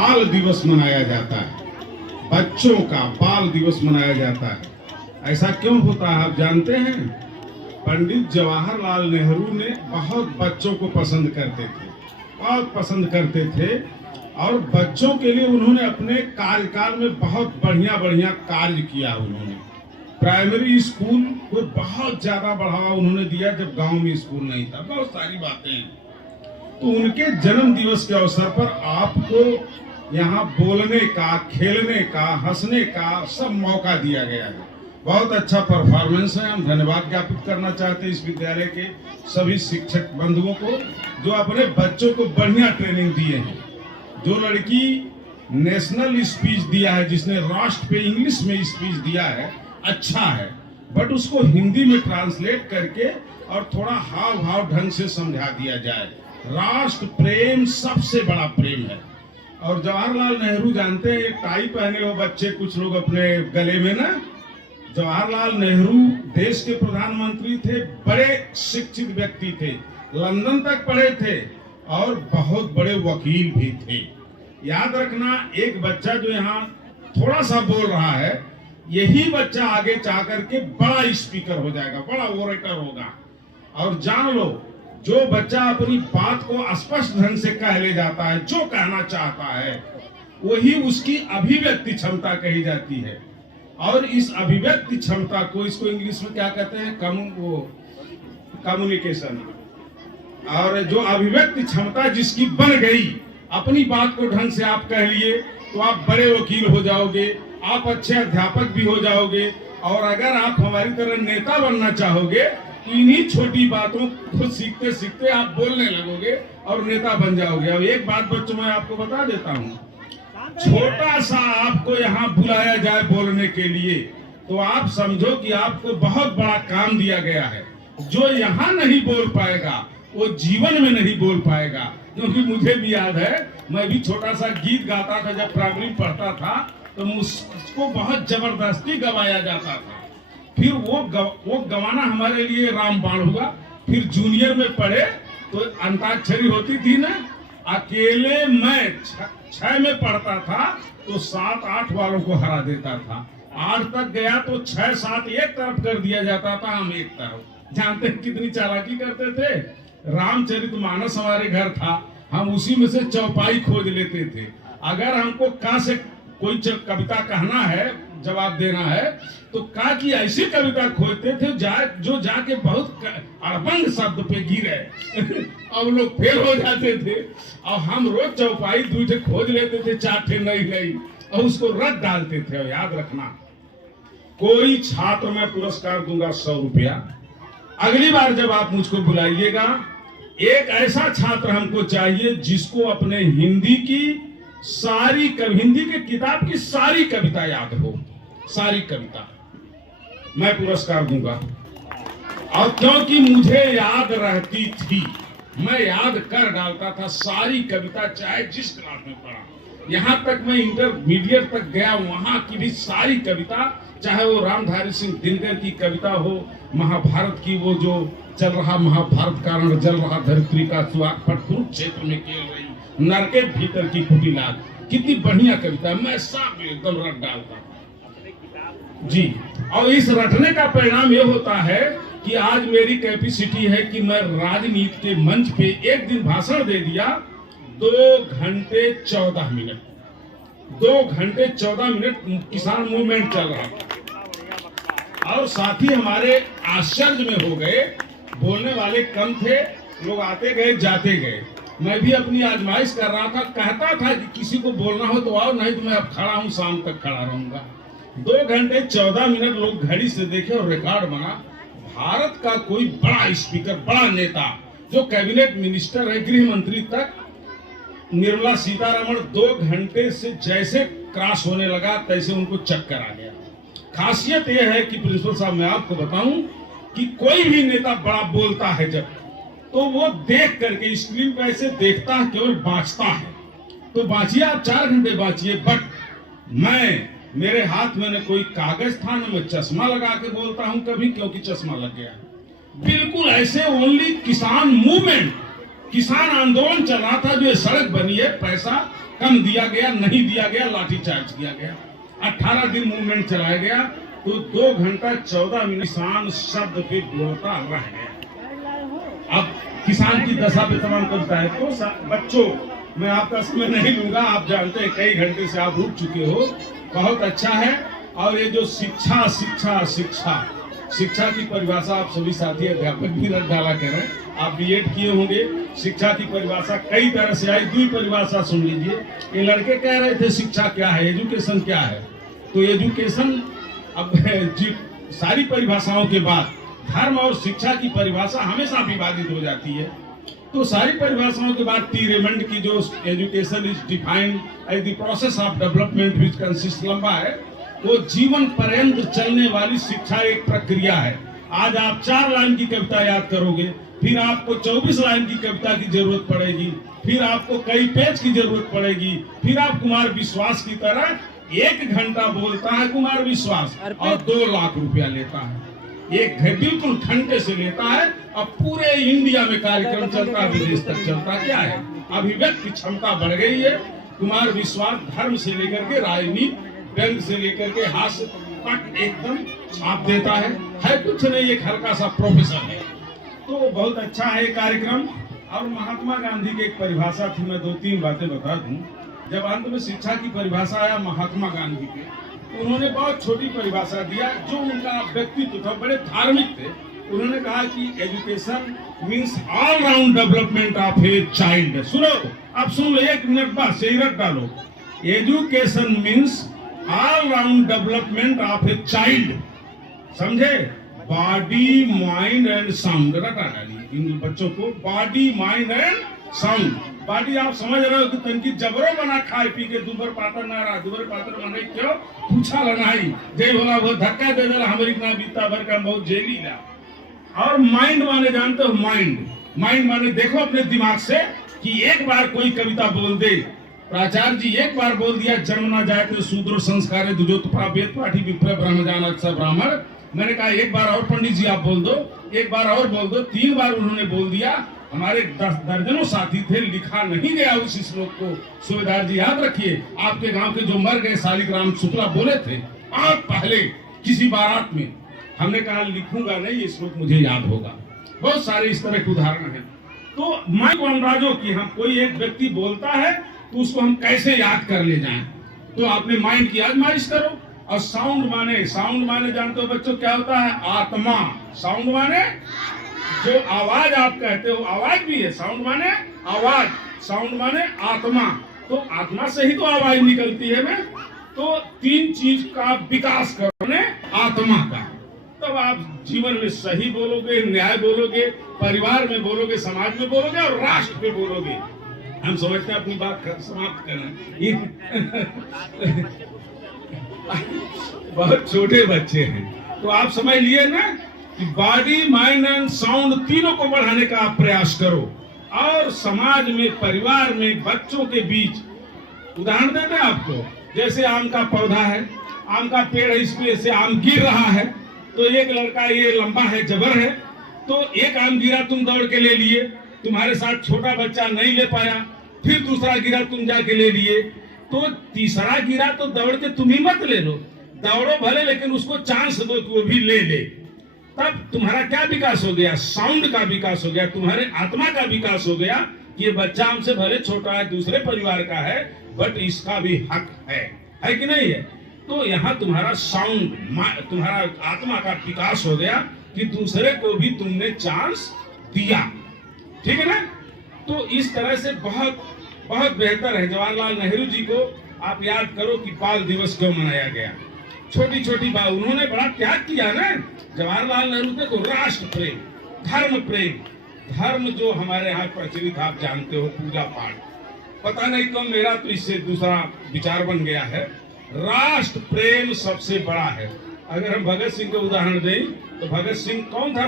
बाल दिवस मनाया जाता है, बच्चों का बाल दिवस मनाया जाता है। ऐसा क्यों होता है आप जानते हैं? पंडित जवाहरलाल नेहरू ने बहुत बच्चों को पसंद करते थे, बहुत पसंद करते थे, और बच्चों के लिए उन्होंने अपने कार्यकाल में बहुत बढ़िया बढ़िया कार्य किया। उन्होंने प्राइमरी स्कूल को बहुत ज्यादा बढ़ावा उन्होंने दिया जब गांव में स्कूल नहीं था, बहुत सारी बातें हैं। तो उनके जन्म दिवस के अवसर पर आपको यहाँ बोलने का, खेलने का, हंसने का सब मौका दिया गया है। बहुत अच्छा परफॉर्मेंस है। हम धन्यवाद ज्ञापित करना चाहते हैं इस विद्यालय के सभी शिक्षक बंधुओं को जो अपने बच्चों को बढ़िया ट्रेनिंग दिए हैं। जो लड़की नेशनल स्पीच दिया है, जिसने राष्ट्र पे इंग्लिश में स्पीच दिया है, अच्छा है, बट उसको हिंदी में ट्रांसलेट करके और थोड़ा हाव भाव ढंग से समझा दिया जाए। राष्ट्र प्रेम सबसे बड़ा प्रेम है। और जवाहरलाल नेहरू जानते हैं, एक टाई पहने हुए बच्चे कुछ लोग अपने गले में ना, जवाहरलाल नेहरू देश के प्रधानमंत्री थे, बड़े शिक्षित व्यक्ति थे, लंदन तक पढ़े थे और बहुत बड़े वकील भी थे। याद रखना, एक बच्चा जो यहाँ थोड़ा सा बोल रहा है, यही बच्चा आगे जा करके बड़ा स्पीकर हो जाएगा, बड़ा ओरेटर होगा। और जान लो, जो बच्चा अपनी बात को स्पष्ट ढंग से कह ले जाता है, जो कहना चाहता है, वही उसकी अभिव्यक्ति क्षमता कही जाती है। और इस अभिव्यक्ति क्षमता को, इसको इंग्लिश में क्या कहते हैं, कम्युनिकेशन। और जो अभिव्यक्ति क्षमता जिसकी बन गई, अपनी बात को ढंग से आप कह लिए, तो आप बड़े वकील हो जाओगे, आप अच्छे अध्यापक भी हो जाओगे। और अगर आप हमारी तरह नेता बनना चाहोगे, इन्हीं छोटी बातों को सीखते सीखते आप बोलने लगोगे और नेता बन जाओगे। अब एक बात बच्चों मैं आपको बता देता हूँ, छोटा सा आपको यहाँ बुलाया जाए बोलने के लिए, तो आप समझो कि आपको बहुत बड़ा काम दिया गया है। जो यहाँ नहीं बोल पाएगा वो जीवन में नहीं बोल पाएगा। क्योंकि मुझे भी याद है, मैं भी छोटा सा गीत गाता था जब प्राइमरी पढ़ता था, तो मुझको बहुत जबरदस्ती गवाया जाता था। फिर वो गवाना हमारे लिए रामबाण हुआ। फिर जूनियर में पढ़े तो अंताक्षरी होती थी ना, अकेले मैं 6 में पढ़ता था तो 7-8 वालों को हरा देता था। 8 तक गया तो 6-7 एक तरफ कर दिया जाता था, हम एक तरफ। जानते हैं कितनी चालाकी करते थे? रामचरितमानस हमारे घर था, हम उसी में से चौपाई खोज लेते थे। अगर हमको का से कोई कविता कहना है, जवाब देना है, तो का की ऐसी कविता खोजते थे जो जाके बहुत अड़बंग शब्द पे गिरे। अब लोग फेल हो जाते थे और हम रोज चौपाई 2 ठे खोज लेते थे, 4 ठे नहीं और उसको रट डालते थे। और याद रखना, कोई छात्र मैं पुरस्कार दूंगा 100 रुपया। अगली बार जब आप मुझको बुलाइएगा, एक ऐसा छात्र हमको चाहिए जिसको अपने हिंदी के किताब की सारी कविता याद हो, सारी कविता मैं पुरस्कार दूंगा। और क्योंकि मुझे याद रहती थी, मैं याद कर डालता था सारी कविता, चाहे जिस क्लास में पढ़ा। यहाँ तक मैं इंटरमीडिएट तक गया, वहां की भी सारी कविता, चाहे वो रामधारी सिंह दिनकर की कविता हो, महाभारत की वो जो चल रहा महाभारत कारण जल रहा धरित्री का सुहाग पट कुरुक्षेत्र में खेल रही नरके भीतर की कुटिला, कितनी बढ़िया कविता, मैं सब एकदम रट डालता जी। और इस रटने का परिणाम ये होता है कि आज मेरी कैपेसिटी है कि मैं राजनीति के मंच पे एक दिन भाषण दे दिया, 2 घंटे 14 मिनट, 2 घंटे 14 मिनट किसान मूवमेंट चल रहा। और साथी हमारे आश्चर्य में हो गए, बोलने वाले कम थे, लोग आते गए जाते गए। मैं भी अपनी आजमाइश कर रहा था, कहता था कि किसी को बोलना हो तो आओ, नहीं तो मैं अब खड़ा हूं, शाम तक खड़ा रहूंगा। 2 घंटे 14 मिनट लोग घड़ी से देखे और रिकॉर्ड बना। भारत का कोई बड़ा स्पीकर, बड़ा नेता, जो कैबिनेट मिनिस्टर है, गृह मंत्री तक, निर्मला सीतारमण 2 घंटे से जैसे क्रॉस होने लगा तैसे उनको चक्कर आ गया। खासियत यह है कि प्रिंसिपल साहब, मैं आपको बताऊं कि कोई भी नेता बड़ा बोलता है जब, तो वो देख करके स्क्रीन पे ऐसे देखता है, केवल बाँचता है। तो बाँचिए, आप 4 घंटे बाँचिए, बट मेरे हाथ में न कोई कागज था, न मैं चश्मा लगा के बोलता हूं कभी, क्योंकि चश्मा लग गया। बिल्कुल ऐसे ओनली किसान मूवमेंट किसान आंदोलन चल रहा था, जो ये सड़क बनी है, पैसा कम दिया गया, नहीं दिया गया, लाठीचार्ज किया गया। 18 दिन मूवमेंट चलाया गया, तो 2 घंटा 14 मिनट किसान शब्द पे बोलता रह गया। अब किसान की दशा पे तमाम करता है। तो बच्चों, मैं आपका समय नहीं लूंगा, आप जानते हैं कई घंटे से आप उठ चुके हो, बहुत अच्छा है। और ये जो शिक्षा शिक्षा शिक्षा शिक्षा की परिभाषा आप सभी साथी अध्यापक भी रख डाला कर रहे हैं, आप बीएड किए होंगे। शिक्षा की परिभाषा कई तरह से आई, 2 परिभाषा सुन लीजिए। ये लड़के कह रहे थे शिक्षा क्या है, एजुकेशन क्या है। तो एजुकेशन, अब सारी परिभाषाओं के बाद धर्म और शिक्षा की परिभाषा हमेशा विवादित हो जाती है। तो सारी परिभाषाओं के बाद टी रेमंड की जो education is defined as the process of development which consist, लंबा है, वो जीवन पर्यंत चलने वाली शिक्षा एक प्रक्रिया है। आज आप 4 लाइन की कविता याद करोगे, फिर आपको 24 लाइन की कविता की जरूरत पड़ेगी, फिर आपको कई पेज की जरूरत पड़ेगी, फिर आप कुमार विश्वास की तरह 1 घंटा बोलता है कुमार विश्वास और 2 लाख रुपया लेता है। एक बिल्कुल घंटे से लेता है। अब पूरे इंडिया में कार्यक्रम चलता है, विदेश तक चलता। क्या है, अभिव्यक्ति की क्षमता बढ़ गई है। कुमार विश्वास धर्म से लेकर के राजनीति, व्यंग से लेकर के हास्य तक एकदम छाप देता है कुछ नहीं, एक हल्का सा प्रोफेसर है। तो बहुत अच्छा है ये कार्यक्रम। और महात्मा गांधी की एक परिभाषा थी, मैं 2-3 बातें बता दूं। जब अंत में शिक्षा की परिभाषा आया महात्मा गांधी के, तो उन्होंने बहुत छोटी परिभाषा दिया, जो उनका व्यक्तित्व था, बड़े धार्मिक थे। उन्होंने कहा कि education means all round development of a child. सुनो, अब सुन लो, 1 मिनट बाद सही रख डालो। Education means all round development of a child, समझे? बॉडी, माइंड एंड साउंड रटा डालिए इन बच्चों को, body, mind and sound. Body आप समझ रहे हो कि तनकी जबरो बना खाए पी के दुबर पातर ना रहा, दुबर पातर माने क्यों पूछा लनाई जय बोला वो धक्का दे दला हमारी इतना बीता भर का बहुत जेली ला। और माइंड माने जानते हो, माइंड माने देखो अपने दिमाग से कि एक बार कोई कविता बोल दे, प्राचार्य जी एक बार बोल दिया, जन्म ना जाए तो शूद्र संस्कार दुजोत्परा वेद पाठी विप्र ब्रह्मजान अक्षर ब्राह्मण। मैंने कहा एक बार और पंडित जी आप बोल दो, एक बार और बोल दो। 3 बार उन्होंने बोल दिया। हमारे 10 दर्जनों साथी थे, लिखा नहीं गया उस श्लोक को। सुबेदार जी याद रखिए, आपके गांव के जो मर गए शालिग्राम शुक्ला बोले थे बहुत पहले किसी बारात में, हमने कहा लिखूंगा नहीं, ये श्लोक मुझे याद होगा। बहुत सारे इस तरह के उदाहरण हैं। तो माइंड को अंदाजो कि हम कोई एक व्यक्ति बोलता है तो उसको हम कैसे याद कर ले जाएं। तो आपने माइंड की आजमाइश करो। और साउंड माने जानते हो बच्चों क्या होता है? आत्मा। साउंड माने जो आवाज आप कहते हो, आवाज भी है। साउंड माने आवाज, साउंड माने आत्मा। तो आत्मा से ही तो आवाज निकलती है ना। तो 3 चीज का विकास करो ने आत्मा का, तब आप जीवन में सही बोलोगे, न्याय बोलोगे, परिवार में बोलोगे, समाज में बोलोगे और राष्ट्र पे बोलोगे। हम समझते हैं अपनी बात समाप्त करना। बहुत छोटे बच्चे हैं, तो आप समझ लिए ना कि बॉडी, माइंड एंड साउंड तीनों को बढ़ाने का आप प्रयास करो। और समाज में, परिवार में, बच्चों के बीच उदाहरण देते हैं आपको। जैसे आम का पौधा है, आम का पेड़ है, इसमें से आम गिर रहा है, तो एक लड़का ये लंबा है, जबर है, तो एक आम गिरा, तुम दौड़ के ले लिए, तुम्हारे साथ छोटा बच्चा नहीं ले पाया, फिर दूसरा गिरा, तुम जाके ले लिए, तो तीसरा गिरा तो दौड़ के तुम ही मत ले लो, दौड़ो भले लेकिन उसको चांस दो कि वो भी ले ले। तब तुम्हारा क्या विकास हो गया? साउंड का विकास हो गया, तुम्हारे आत्मा का विकास हो गया कि ये बच्चा हमसे भले छोटा है, दूसरे परिवार का है, बट इसका भी हक है कि नहीं है? तो यहाँ तुम्हारा साउंड, तुम्हारा आत्मा का विकास हो गया कि दूसरे को भी तुमने चांस दिया। ठीक है ना? तो इस तरह से बहुत बहुत बेहतर है। जवाहरलाल नेहरू जी को आप याद करो कि बाल दिवस क्यों मनाया गया। छोटी छोटी बात, उन्होंने बड़ा त्याग किया ना। जवाहरलाल नेहरू देखो, राष्ट्र प्रेम, धर्म प्रेम, धर्म जो हमारे यहाँ प्रचलित आप जानते हो, पूजा पाठ, पता नहीं क्यों मेरा तो इससे दूसरा विचार बन गया है। राष्ट्र प्रेम सबसे बड़ा है। अगर हम भगत सिंह का उदाहरण दें तो भगत सिंह कौन था?